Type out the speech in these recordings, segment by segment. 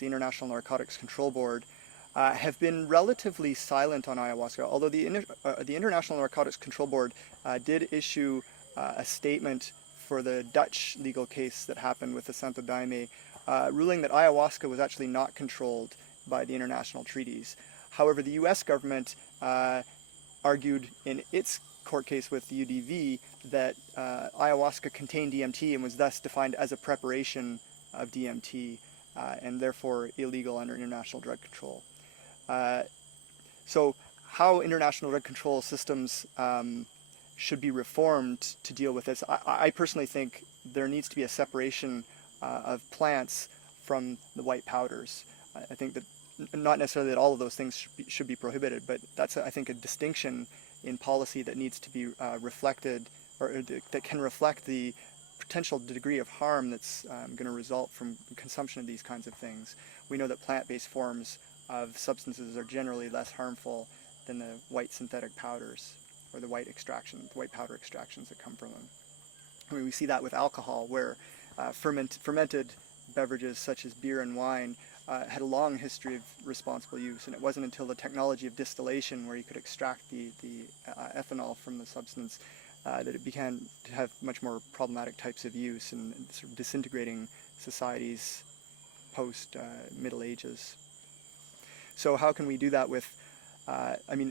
the International Narcotics Control Board, have been relatively silent on ayahuasca, although the International Narcotics Control Board did issue a statement for the Dutch legal case that happened with the Santo Daime, ruling that ayahuasca was actually not controlled by the international treaties. However, the US government argued in its court case with the UDV that ayahuasca contained DMT and was thus defined as a preparation of DMT and therefore illegal under international drug control. So how international drug control systems should be reformed to deal with this, I personally think there needs to be a separation of plants from the white powders. I think that not necessarily that all of those things should be prohibited, but that's, I think, a distinction in policy that needs to be reflected, or that can reflect the potential degree of harm that's going to result from consumption of these kinds of things. We know that plant-based forms of substances are generally less harmful than the white synthetic powders or the white powder extractions that come from them. I mean, we see that with alcohol, where fermented beverages such as beer and wine had a long history of responsible use, and it wasn't until the technology of distillation, where you could extract the ethanol from the substance, that it began to have much more problematic types of use and sort of disintegrating societies post Middle Ages. So how can we do that with, I mean,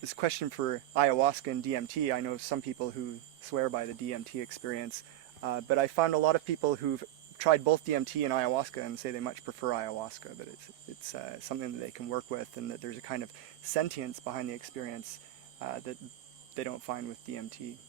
this question for ayahuasca and DMT, I know some people who swear by the DMT experience, but I found a lot of people who've tried both DMT and ayahuasca and say they much prefer ayahuasca, that it's something that they can work with, and that there's a kind of sentience behind the experience that they don't find with DMT.